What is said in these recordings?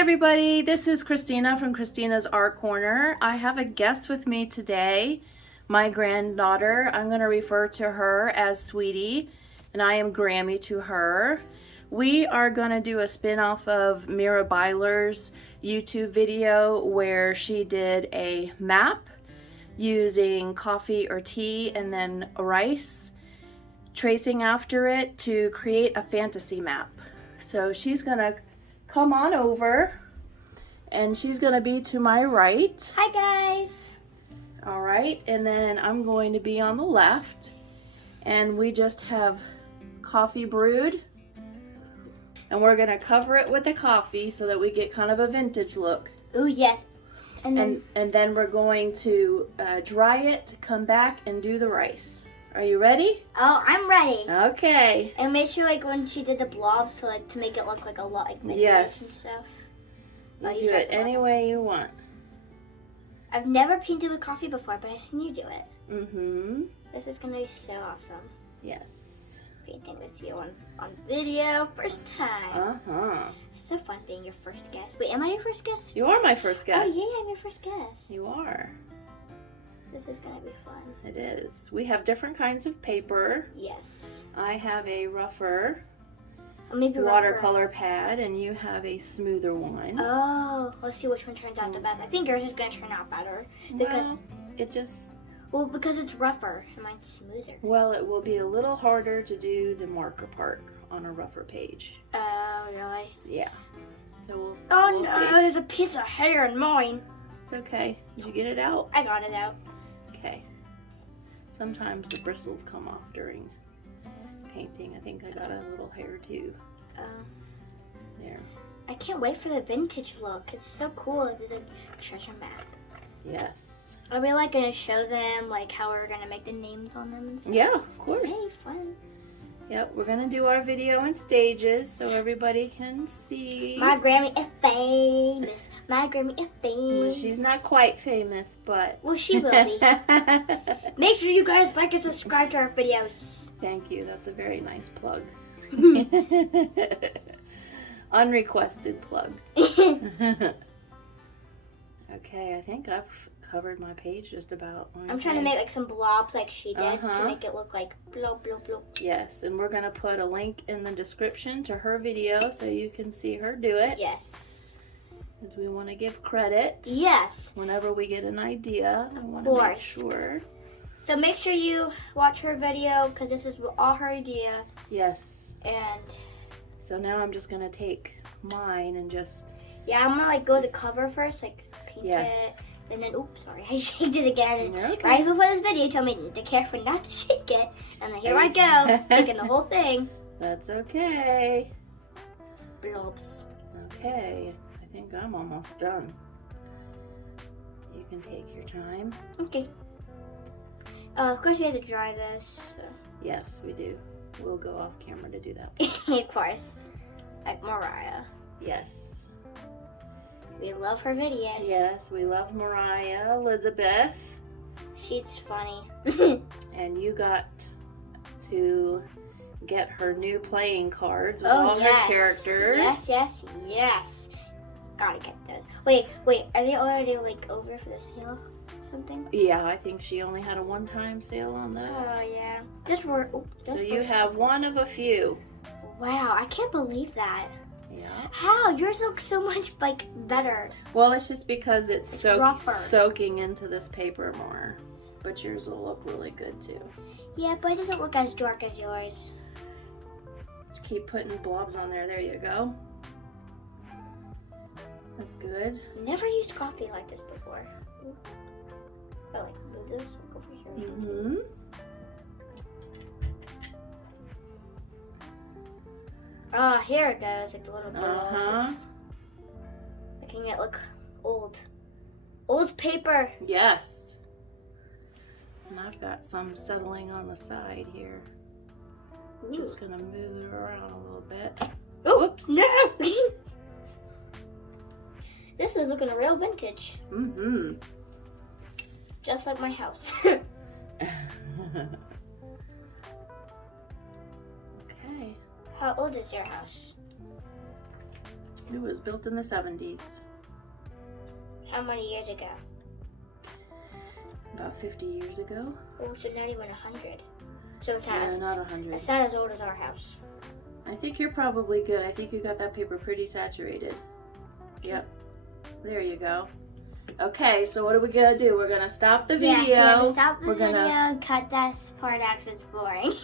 everybody, this is Christina from Christina's Art Corner. I have a guest with me today, my granddaughter. I'm going to refer to her as Sweetie, and I am Grammy to her. We are going to do a spin-off of Mira Byler's YouTube video where she did a map using coffee or tea and then rice, tracing after it to create a fantasy map. So she's going to come on over, and she's going to be to my right. Hi guys. All right, and then I'm going to be on the left, and we just have coffee brewed, and we're going to cover it with the coffee so that we get kind of a vintage look. Oh yes. And then we're going to dry it, come back and do the rice. Are you ready? Oh, I'm ready. Okay. And make sure, like, when she did the blobs, so like to make it look like a lot like vintage and stuff. You do it any way you want. I've never painted with coffee before, but I've seen you do it. Mm-hmm. This is gonna be so awesome. Yes. Painting with you on video, first time. Uh-huh. It's so fun being your first guest. Wait, am I your first guest? You are my first guest. Oh yeah, I'm your first guest. You are. This is gonna be fun. It is. We have different kinds of paper. Yes. I have a rougher watercolor pad, and you have a smoother one. Oh, let's see which one turns out the best. I think yours is gonna turn out better because because it's rougher and mine's smoother. Well, it will be a little harder to do the marker part on a rougher page. Oh, really? Yeah. So we'll see. No, there's a piece of hair in mine. It's okay. Did you get it out? I got it out. Okay. Sometimes the bristles come off during painting. I think I got a little hair too. There. I can't wait for the vintage look. It's so cool. It's like a treasure map. Yes. Are we like gonna show them like how we're gonna make the names on them and stuff? Yeah, of course. Hey, fun. Yep, we're gonna do our video in stages so everybody can see. My Grammy is famous. My Grammy is famous. Well, she's not quite famous, but... Well, she will be. Make sure you guys like and subscribe to our videos. Thank you. That's a very nice plug. Unrequested plug. Okay, I think I've covered my page just about. I'm trying to make like some blobs like she did to make it look like blob, blob, blob. Yes, and we're going to put a link in the description to her video so you can see her do it. Yes. Because we want to give credit. Yes. Whenever we get an idea, we want to make sure. So make sure you watch her video because this is all her idea. Yes. And so now I'm just going to take mine and just... Yeah, I'm going to like go to the cover first, like paint it. And then, oops, sorry, I shaked it again. Okay. Right before this video, you told me to careful not to shake it. And then here I go, shaking the whole thing. That's okay. Blobs. Okay, I think I'm almost done. You can take your time. Okay. Of course, we have to dry this. So. Yes, we do. We'll go off camera to do that. Of course. Like Mariah. Yes. We love her videos. Yes, we love Mariah Elizabeth. She's funny. And you got to get her new playing cards with all her characters. Yes. Gotta get those. Wait, are they already like over for the sale or something? Yeah, I think she only had a one-time sale on those. Oh, yeah. So you have one of a few. Wow, I can't believe that. Yeah. How? Yours looks so much like better. Well, it's just because it's soaking into this paper more. But yours will look really good too. Yeah, but it doesn't look as dark as yours. Just keep putting blobs on there. There you go. That's good. Never used coffee like this before. Oh, like move this over here. Mm-hmm. Oh, here it goes, like the little blobs. Making it look old. Old paper. Yes. And I've got some settling on the side here. Ooh. Just gonna move it around a little bit. Oops. No! This is looking real vintage. Mm-hmm. Just like my house. Okay. How old is your house? It was built in the 70s. How many years ago? About 50 years ago. Oh, so not even 100. So it's Yeah, not 100. it's not as old as our house. I think you're probably good. I think you got that paper pretty saturated. Yep. There you go. Okay, so what are we gonna do? We're gonna stop the video. Yeah, so we're gonna stop the video and cut this part out because it's boring.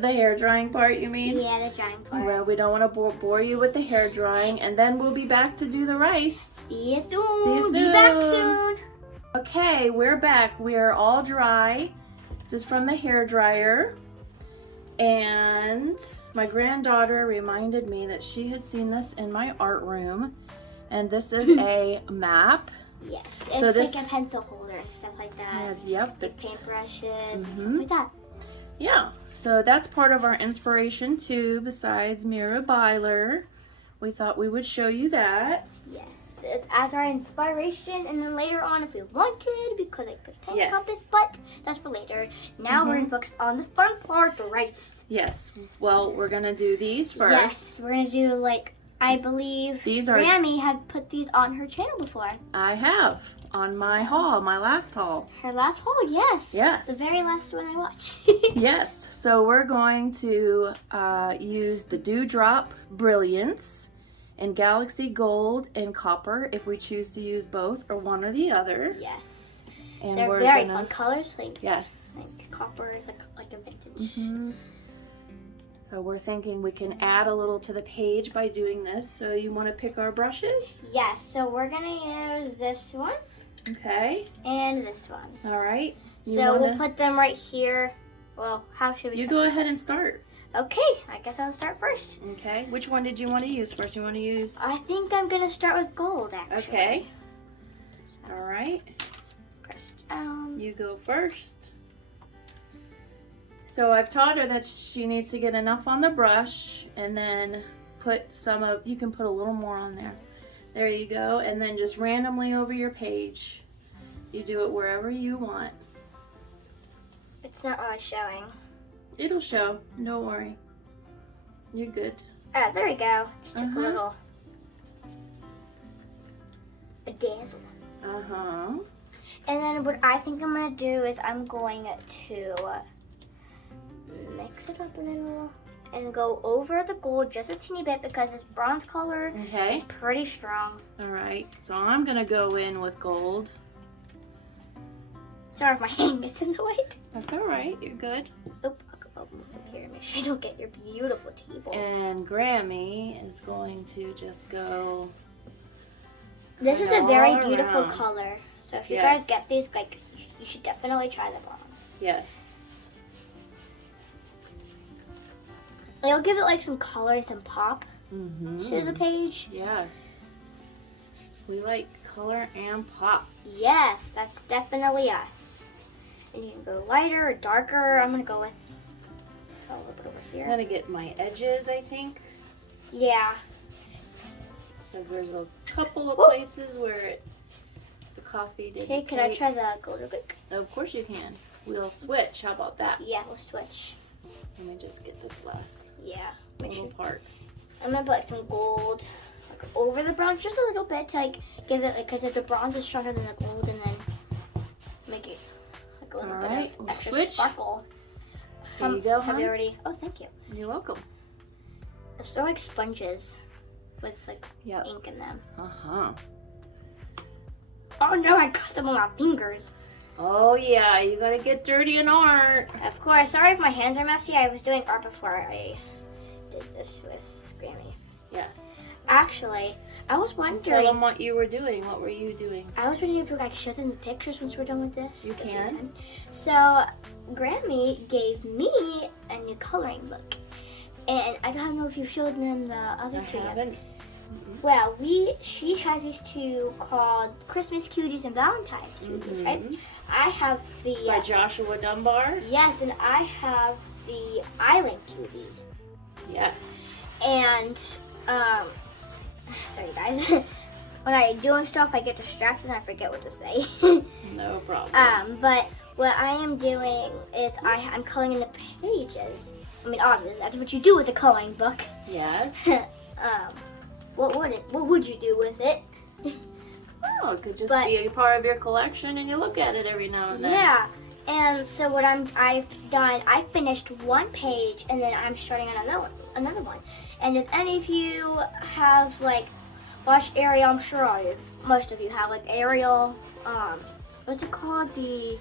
The hair drying part, you mean? Yeah, the drying part. Well, we don't want to bore you with the hair drying, and then we'll be back to do the rice. See you soon. See you soon. Be back soon. Okay, we're back. We are all dry. This is from the hair dryer. And my granddaughter reminded me that she had seen this in my art room. And this is a map. Yes, it's So this- like a pencil holder and stuff like that. Yep. Like paintbrushes and stuff Mhm. like that. Yeah, so that's part of our inspiration too, besides Mira Byler. We thought we would show you that. Yes, it's as our inspiration, and then later on, if we wanted, we could like put a tiny Yes. compass, but that's for later. Now we're gonna focus on the fun part, the rice. Yes, well, we're gonna do these first. Yes, we're gonna do like, I believe These are- Grammy had put these on her channel before. I have, on my haul, my last haul. Her last haul, yes. Yes. The very last one I watched. Yes, so we're going to use the Dewdrop Brilliance and Galaxy Gold and Copper if we choose to use both or one or the other. Yes. And They're we're very gonna, fun colors. Like, Yes. like copper is like a vintage. Mhm. So we're thinking we can add a little to the page by doing this. So you want to pick our brushes? Yes, so we're gonna use this one Okay. and this one. All right. You So we'll wanna- put them right here. Well, how should we You start? go ahead and start. Okay, I guess I'll start first. Okay. Which one did you want to use first? You want to use? I think I'm gonna start with gold, actually. Okay. So All right. press down. You go first. So I've taught her that she needs to get enough on the brush and then put some of, you can put a little more on there. There you go. And then just randomly over your page. You do it wherever you want. It's not really showing. It'll show. Don't worry. You're good. Ah, there we go. Just took a Uh-huh. little a dazzle. Uh-huh. And then what I think I'm gonna do is I'm going to mix it up a little and go over the gold just a teeny bit because this bronze color Okay. is pretty strong. All right. So I'm going to go in with gold. Sorry if my hand gets in the way. That's all right. You're good. Oop, I'll move it here. Make sure I don't get your beautiful table. And Grammy is going to just go. This is go a very all beautiful around. color. So if you Yes. guys get these, like, you should definitely try the bronze. Yes. It'll give it like some color and some pop Mm-hmm. to the page. Yes. We like color and pop. Yes, that's definitely us. And you can go lighter or darker. I'm gonna go with a little bit over I'm here. gonna get my edges, I think, Yeah. because there's a couple of Whoop. places where the coffee didn't Hey, can I take. try the gold real quick? Of course you can. We'll switch. How about that? Yeah, we'll switch. Let me just get this last Yeah. Make little sure. part. I'm gonna put like some gold like over the bronze just a little bit to like give it like because if the bronze is stronger than the gold and then make it like a little All bit right, of we'll extra switch. sparkle. There you go, Have hon. you already? Oh, thank you. You're welcome. It's they're like sponges with like Yep. ink in them. Uh-huh. Oh no, I got them on my fingers. Oh yeah, you gotta get dirty in art. Of course. Sorry if my hands are messy. I was doing art before I did this with Grammy. Yes. Actually, I was Tell wondering. them what you were doing. What were you doing? I was wondering if I could show them the pictures once we're done with this. You if we can. can. So, Grammy gave me a new coloring book. And I don't know if you've showed them the other I two yet. haven't. Well, she has these two called Christmas Cuties and Valentine's Cuties, right? Mhm. I have the... By Joshua Dunbar. yes, and I have the Island Cuties. Yes. And, sorry guys. When I'm doing stuff, I get distracted and I forget what to say. No problem. But what I am doing is I'm coloring in the pages. I mean, obviously, that's what you do with a coloring book. Yes. what would you do with it? Oh, it could just But- be a part of your collection, and you look at it every now and then. Yeah. And so what I've done, I finished one page, and then I'm starting on another one. And if any of you have like watched Ariel, I'm sure most of you have, like Ariel. What's it called? The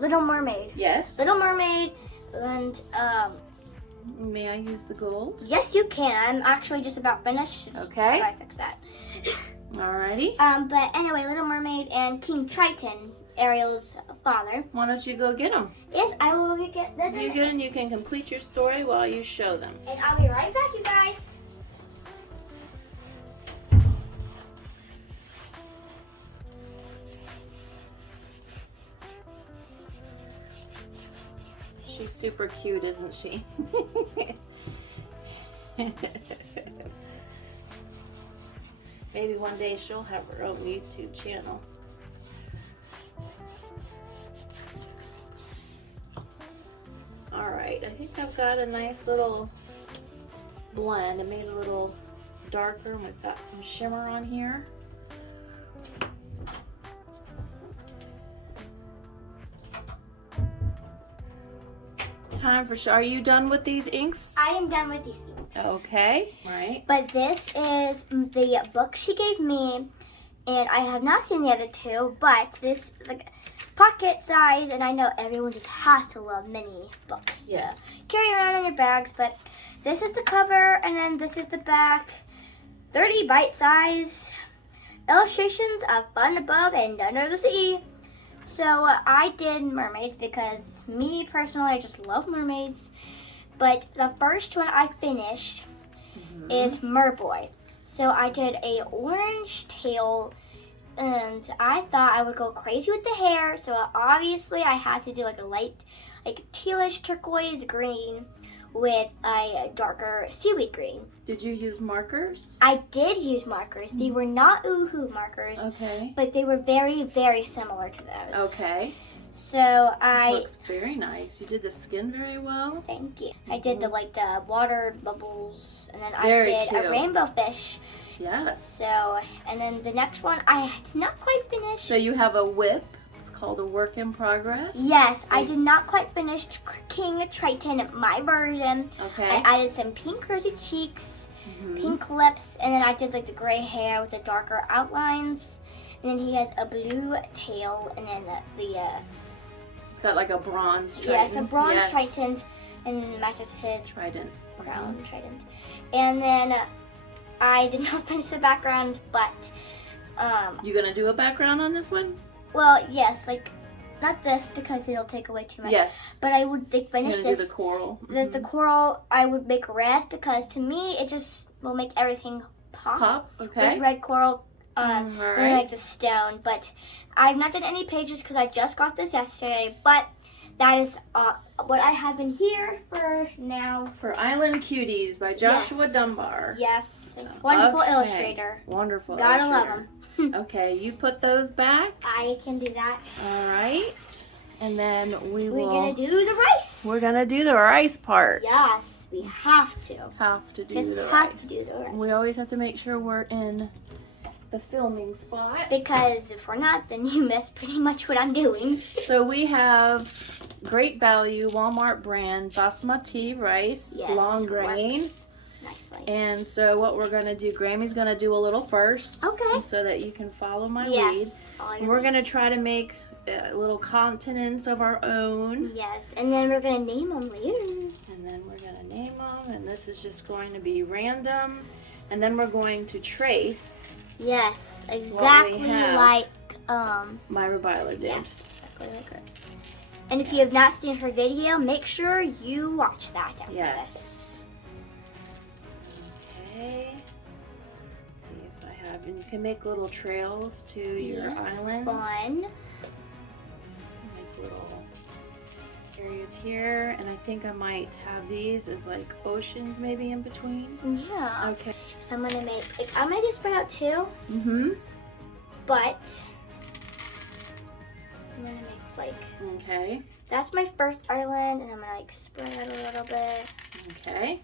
Little Mermaid. Yes. Little Mermaid, and May I use the gold? yes, you can. I'm actually just about finished. Okay. I fixed that. Alrighty. But anyway, Little Mermaid and King Triton, Ariel's father. Why don't you go get them? Yes, I will get that. You get and you can complete your story while you show them. And I'll be right back, you guys. She's super cute, isn't she? Maybe one day she'll have her own YouTube channel. Alright, I think I've got a nice little blend. I made it a little darker and we've got some shimmer on here. Time for, are you done with these inks? I am done with these inks. Okay, right. But this is the book she gave me, and I have not seen the other two, but this is like pocket size, and I know everyone just has to love mini books Yes. to carry around in your bags, but this is the cover, and then this is the back. 30 bite size illustrations of fun above and under the sea. So I did mermaids because me personally, I just love mermaids. But the first one I finished is Merboy. So I did a orange tail, and I thought I would go crazy with the hair. So obviously I had to do like a light, like tealish turquoise green with a darker seaweed green. Did you use markers? I did use markers. They were not Oohoo markers, Okay. but they were very, very similar to those. Okay. So I Looks very nice. You did the skin very well. thank you. I did the water bubbles, and then Very I did cute. a rainbow fish. Yes. So, and then the next one I did not quite finish. So you have a whip. It's called a work in progress. Yes, I So- did not quite finish King Triton, my version. Okay. I added some pink rosy cheeks, Mhm. pink lips, and then I did like the gray hair with the darker outlines. And then he has a blue tail, and then It's got like a bronze trident. yes, a bronze Yes. trident, and matches his Trident. crown trident. And then I did not finish the background, but You gonna do a background on this one? well, yes, like not this because it'll take away too much. Yes. But I would like You're finish gonna do this. the coral. The coral I would make red because to me it just will make everything pop, Pop. with Okay. red coral. All And right. like the stone, but I've not done any pages because I just got this yesterday. But that is what I have in here for now. For Island Cuties by Joshua Yes. Dunbar. Yes, wonderful Okay. illustrator. Wonderful. Gotta love illustrator. him. Okay, you put those back. I can do that. All right. And then We're gonna do the rice. We're gonna do the rice part. Yes, we have to. Have to do Just the have rice. to do the rice. We always have to make sure we're in the filming spot. Because if we're not, then you miss pretty much what I'm doing. So we have great value Walmart brand basmati rice. It's long grain. works nicely. And so what we're gonna do, Grammy's gonna do a little first. Okay. So that you can follow my lead. Yes. follow your We're lead. gonna try to make little continents of our own. Yes, and then we're gonna name them later. And then we're gonna name them, and this is just going to be random. And then we're going to trace Yes, exactly have. like Myra Byler did. yes, exactly like her. And if you have not seen her video, make sure you watch that after this. Yes. Okay. Let's see if I have, and you can make little trails to your Yes, islands. fun. Make little areas here, and I think I might have these as like oceans maybe in between. Yeah. Okay. So I'm gonna make. Like, I'm gonna do spread out too, Mm-hmm. but I'm gonna make like Okay. that's my first island, and I'm gonna like spread out a little bit. Okay.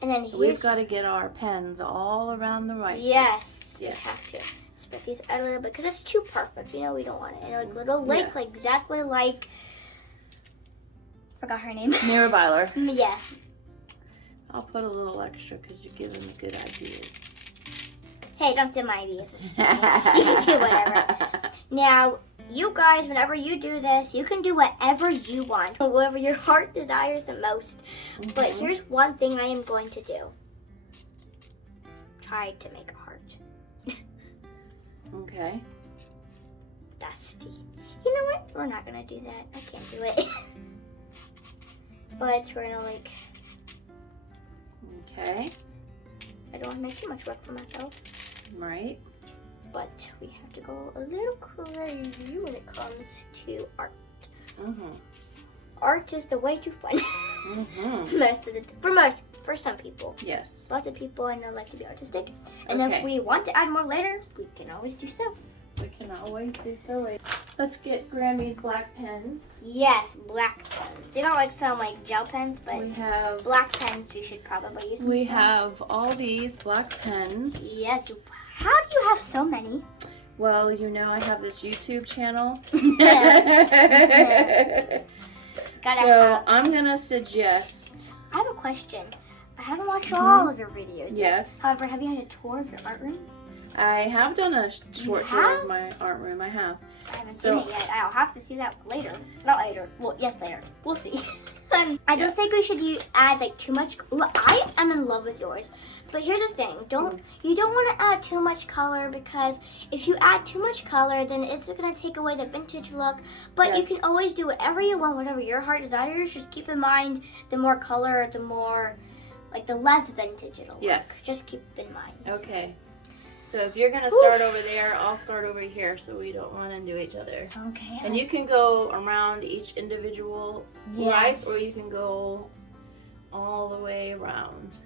And then here's... We've got to get our pens all around the rice. Yes, Yes. we have to spread these out a little bit because it's too perfect. You know, we don't want it. And like little lake, Yes. like exactly like... Forgot her name. Mira Byler. Yeah. I'll put a little extra because you're giving me good ideas. Hey, don't steal my ideas. You can do whatever. Now, you guys, whenever you do this, you can do whatever you want, whatever your heart desires the most. But here's one thing I am going to do. Try to make a heart. Okay. Dusty. You know what? We're not gonna do that. I can't do it. But we're gonna like... Okay. I don't want to make too much work for myself. Right. But we have to go a little crazy when it comes to art. Mm-hmm. Art is the way to fun. Mm-hmm. For some people. Yes. Lots of people I know like to be artistic. And Okay. if we want to add more later, we can always do so. We can always do so. Let's get Grammy's black pens. Yes, black pens. We got like some like gel pens, but We have black pens we should probably use. we instead. have all these black pens. Yes. How do you have so many? Well, you know I have this YouTube channel. Gotta So have. I'm gonna suggest. I have a question. I haven't watched all of your videos. Yes. However, have you had a tour of your art room? I have done a short tour have? of my art room. I have. I haven't So- seen it yet. I'll have to see that later. Not later. Well, yes, later. We'll see. I Yeah. don't think we should add like too much. Well, I am in love with yours, but here's the thing: you don't want to add too much color because if you add too much color, then it's gonna take away the vintage look. But you Yes. can always do whatever you want, whatever your heart desires. Just keep in mind, the more color, the more, like the less vintage it'll look. Yes. Just keep in mind. Okay. So if you're gonna start over there, I'll start over here so we don't run into each other. Okay. And you can go around each individual rice, or you can go all the way around.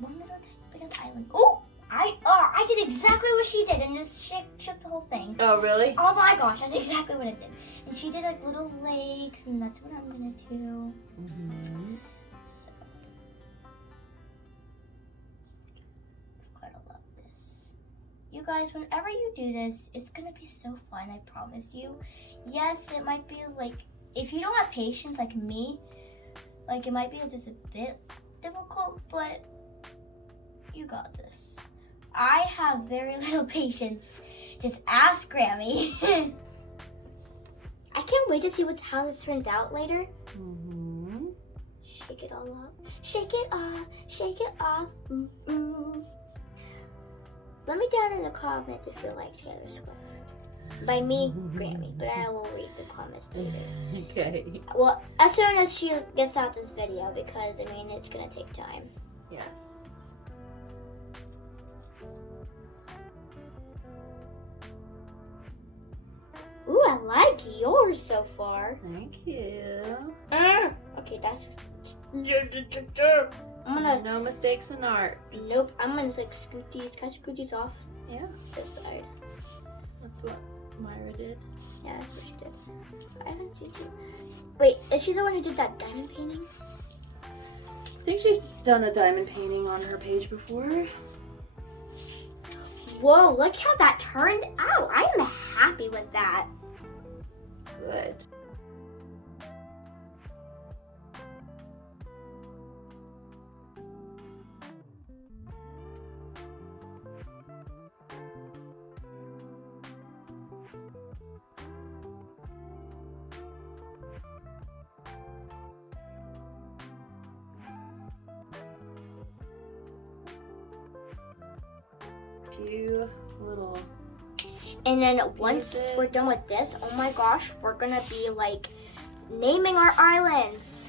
One little tiny bit of island. Oh, I did exactly what she did and just shook the whole thing. Oh, really? Oh my gosh, that's exactly what it did. And she did like little lakes, and that's what I'm gonna do. Mm-hmm. So, I've gotta love this. You guys, whenever you do this, it's gonna be so fun, I promise you. Yes, it might be like, if you don't have patience like me, like it might be just a bit difficult, but you got this. I have very little patience. Just ask Grammy. I can't wait to see how this turns out later. Mm-hmm. Shake it all up. Shake it off. Shake it off. Mm-mm. Let me down in the comments if you like Taylor Swift. By me, Grammy, but I will read the comments later. Okay. Well, as soon as she gets out this video, because, I mean, it's going to take time. Yes. Ooh, I like yours so far. Thank you. Okay, that's... I'm No gonna... mistakes in art. Nope, I'm gonna like scoot these. Can I scoot these off? Yeah, This side. that's what Myra did. Yeah, that's what she did. I haven't seen you. Wait, is she the one who did that diamond painting? I think she's done a diamond painting on her page before. Whoa, look how that turned out. I'm happy with that. Good. Few little. And then once pieces. we're done with this, oh my gosh, we're gonna be like naming our islands.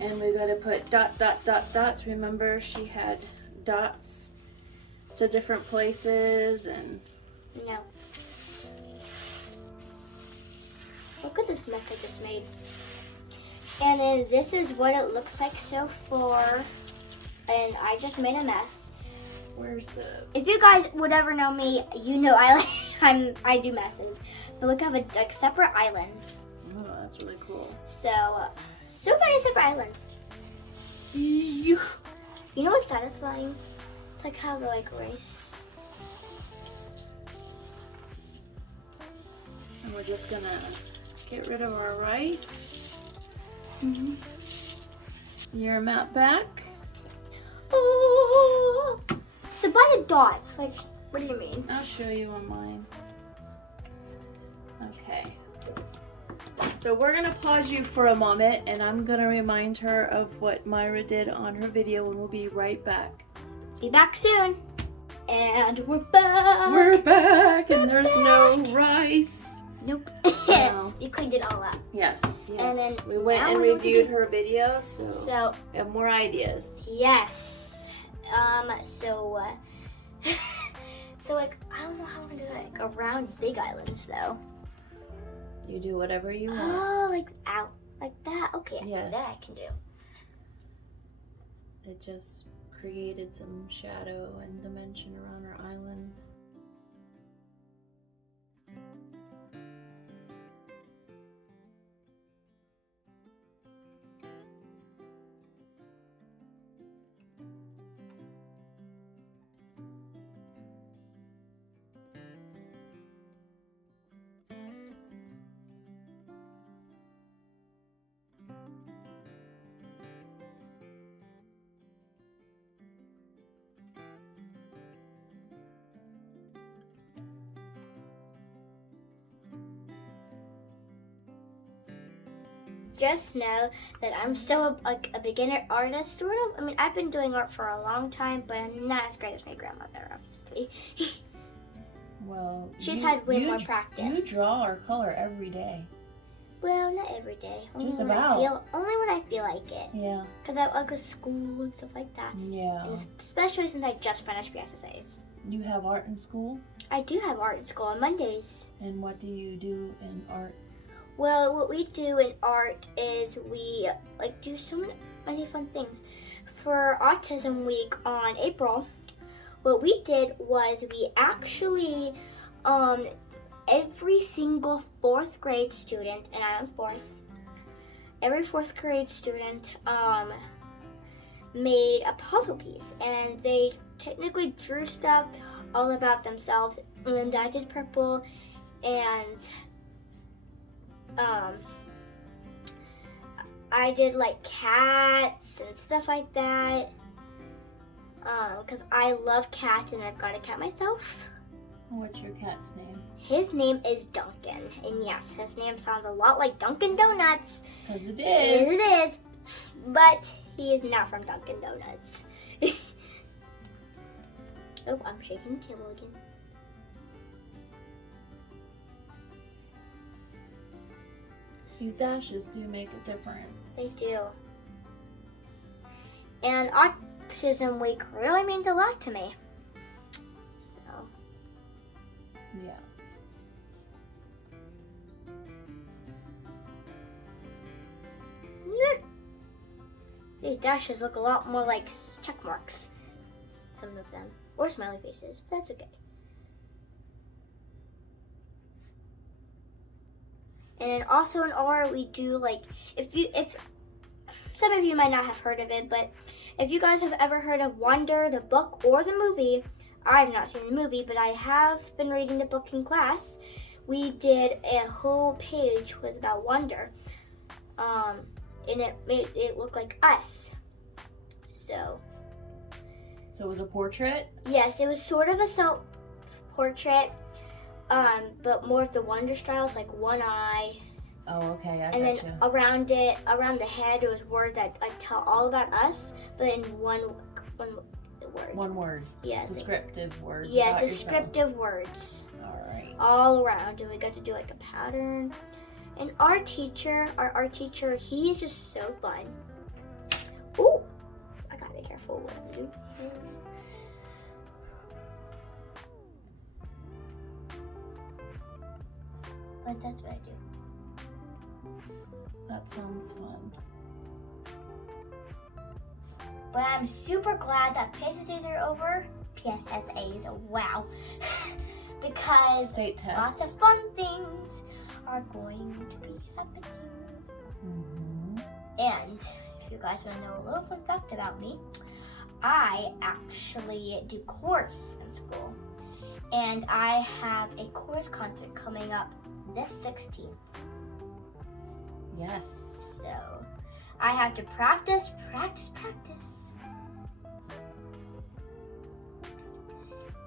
And we gotta put dot, dot, dot, dots. Remember, she had dots to different places and. No. Look at this mess I just made. And then this is what it looks like so far. And I just made a mess. Where's the? If you guys would ever know me, you know I do messes. But look, I have like separate islands. Oh, that's really cool. So many separate islands. You know what's satisfying? It's like how the like rice. And we're just gonna get rid of our rice. Your map back. Oh, so by the dots, like, what do you mean? I'll show you on mine. Okay. So we're gonna pause you for a moment and I'm gonna remind her of what Myra did on her video and we'll be right back. Be back soon. And we're back. We're back and there's no rice. Nope. No. You cleaned it all up. Yes. And then we went now and we know what to reviewed do. her video, so So we have more ideas. yes. So like I don't know how I'm gonna do like around big islands though. You do whatever you want. Oh, like out, like that. Okay, Yes. that I can do. It just created some shadow and dimension around our islands. Just know that I'm still a beginner artist, sort of. I mean, I've been doing art for a long time, but I'm not as great as my grandmother, obviously. Well, She's had way more practice. You draw or color every day. Well, not every day. Just when I about. only when I feel like it. Yeah. Because I go to school and stuff like that. Yeah. And especially since I just finished PSSAs. You have art in school? I do have art in school on Mondays. And what do you do in art? Well, what we do in art is we like do so many fun things. For Autism Week on April, what we did was we actually, every single 4th grade student, and I'm 4th, every 4th grade student made a puzzle piece, and they technically drew stuff all about themselves. And I did purple, and I did like cats and stuff like that. Because I love cats and I've got a cat myself. What's your cat's name? His name is Duncan. And yes, his name sounds a lot like Dunkin' Donuts. Because it Yes, is. it is. But he is not from Dunkin' Donuts. Oh, I'm shaking the table again. These dashes do make a difference. They do. And Autism Week really means a lot to me. So, Yeah. these dashes look a lot more like check marks. Some of them. Or smiley faces. But that's okay. And then also in art we do like if some of you might not have heard of it, but if you guys have ever heard of Wonder, the book or the movie, I've not seen the movie, but I have been reading the book in class. We did a whole page with about Wonder. And it made it look like us. So it was a portrait? yes, it was sort of a self-portrait, but more of the Wonder styles, like one eye. Oh, okay, I And then gotcha. around the head, it was words that like tell all about us, but in one word. One words. Yes. Descriptive words. Yes, about yourself. descriptive words. All right. All around, and we got to do like a pattern. And our art teacher, he is just so fun. Ooh, I gotta be careful what I do. But that's what I do. That sounds fun. But I'm super glad that PSSAs are over. PSSAs, wow. Because State test. lots of fun things are going to be happening. Mm-hmm. And if you guys want to know a little fun fact about me, I actually do chorus in school. And I have a chorus concert coming up this 16th. Yes. So I have to practice.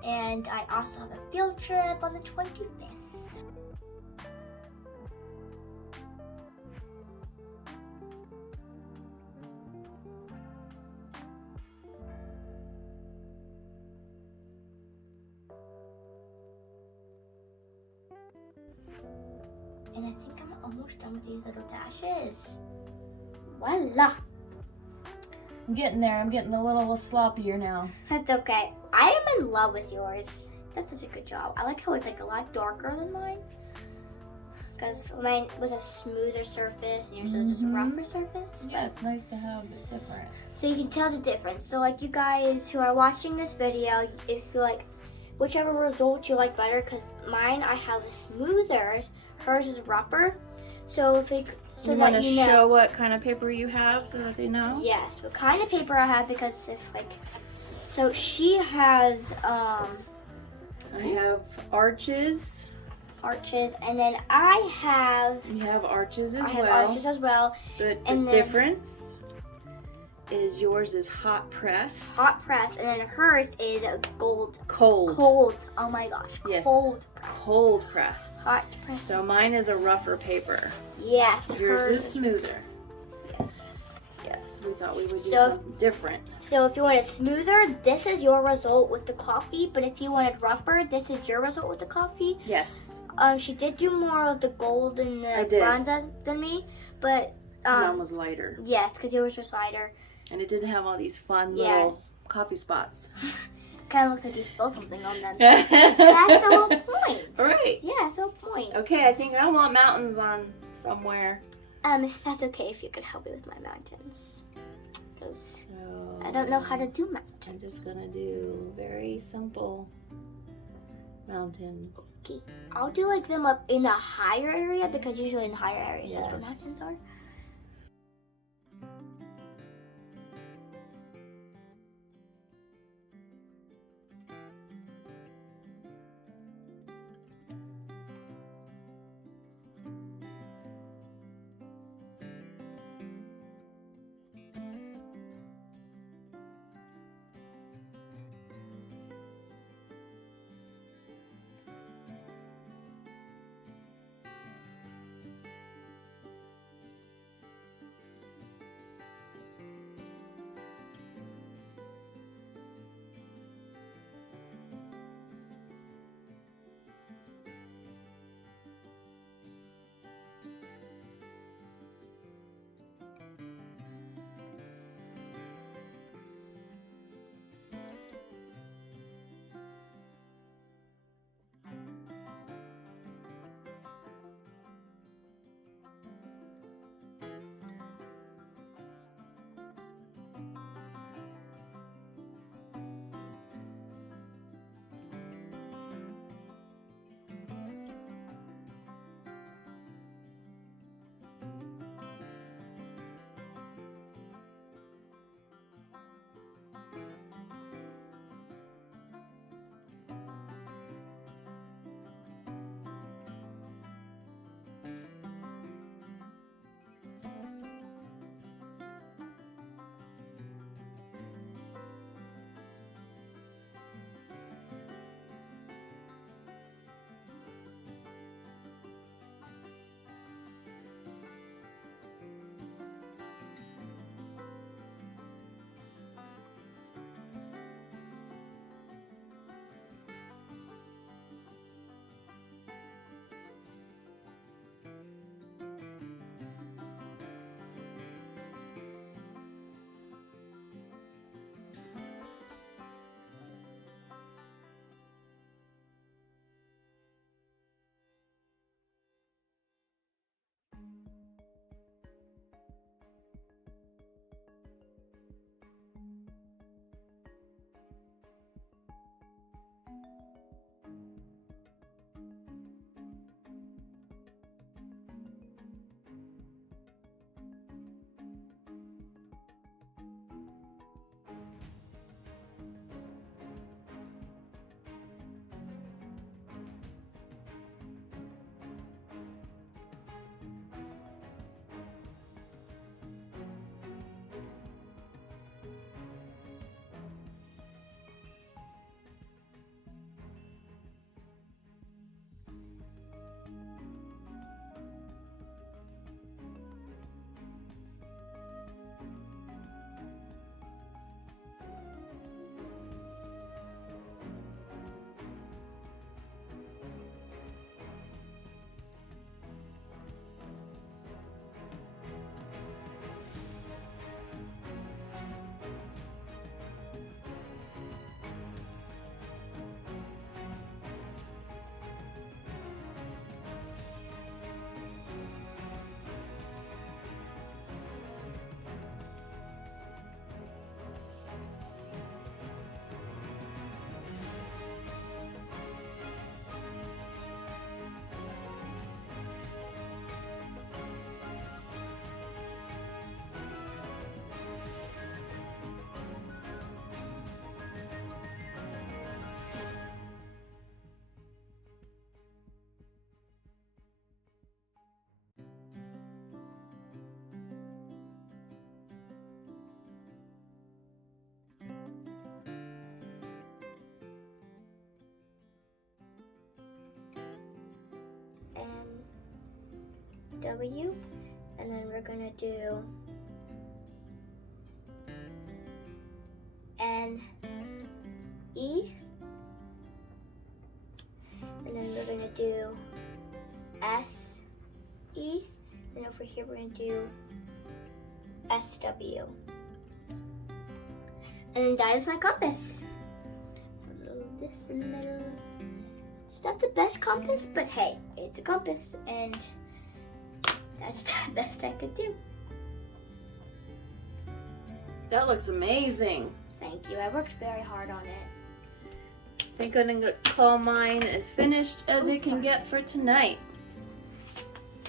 And I also have a field trip on the 25th. And I think I'm almost done with these little dashes. Voila! I'm getting there. I'm getting a little sloppier now. That's okay. I am in love with yours. That's such a good job. I like how it's like a lot darker than mine. Because mine was a smoother surface and yours was just a rougher surface. Yeah, it's nice to have it different. So you can tell the difference. So like you guys who are watching this video, if you like whichever result you like better, because mine I have the smoother, hers is rougher. So if it, so you that want to you know, show what kind of paper you have so that they know? yes, what kind of paper I have, because if like, so she has I have arches. and then I have You have arches as I have well. arches as well. But and the then- difference is yours is hot pressed. Hot press, and then hers is a Cold. cold. Oh my gosh, Yes. cold press. Cold pressed. Hot press. So mine is a rougher paper. Yes, Yours hers is smoother. Yes. Yes, we thought we would do So- something different. So if you want it smoother, this is your result with the coffee. But if you want it rougher, this is your result with the coffee. Yes. She did do more of the gold and I the did. bronze than me, but Mine was lighter. yes, because yours was lighter. And it didn't have all these fun Yeah. little coffee spots. Kind of looks like you spilled something on them. That's That's the whole point. Right. Yeah, that's the whole point. Okay, I think I want mountains on somewhere. If that's okay, if you could help me with my mountains, because So I don't know how to do I'm mountains. just gonna do very simple mountains. Okay, I'll do like them up in the higher area, because usually in the higher areas that's where Yes. mountains are. W, and then we're gonna do N, E, and then we're gonna do S, E, and over here we're gonna do S, W. And then that is my compass. A little of this in the middle. It's not the best compass, but hey, it's a compass, and that's the best I could do. That looks amazing. Thank you. I worked very hard on it. I think I'm gonna call mine as finished as it can get for tonight.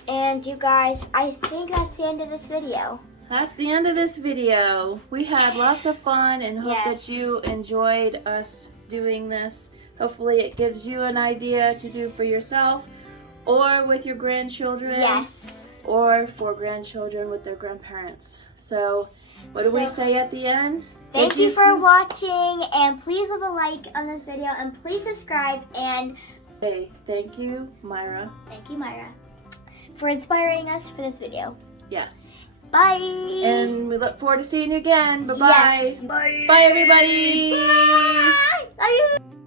And you guys, I think that's the end of this video. That's the end of this video. We had lots of fun and hope Yes. that you enjoyed us doing this. Hopefully it gives you an idea to do for yourself or with your grandchildren. Yes. Or for grandchildren with their grandparents. So, what do we say at the end? Thank you for watching, and please leave a like on this video, and please subscribe, and Hey, thank you, Myra. thank you, Myra, for inspiring us for this video. Yes. Bye! And we look forward to seeing you again. Bye-bye. Yes. Bye. Bye, everybody. Bye! Love you!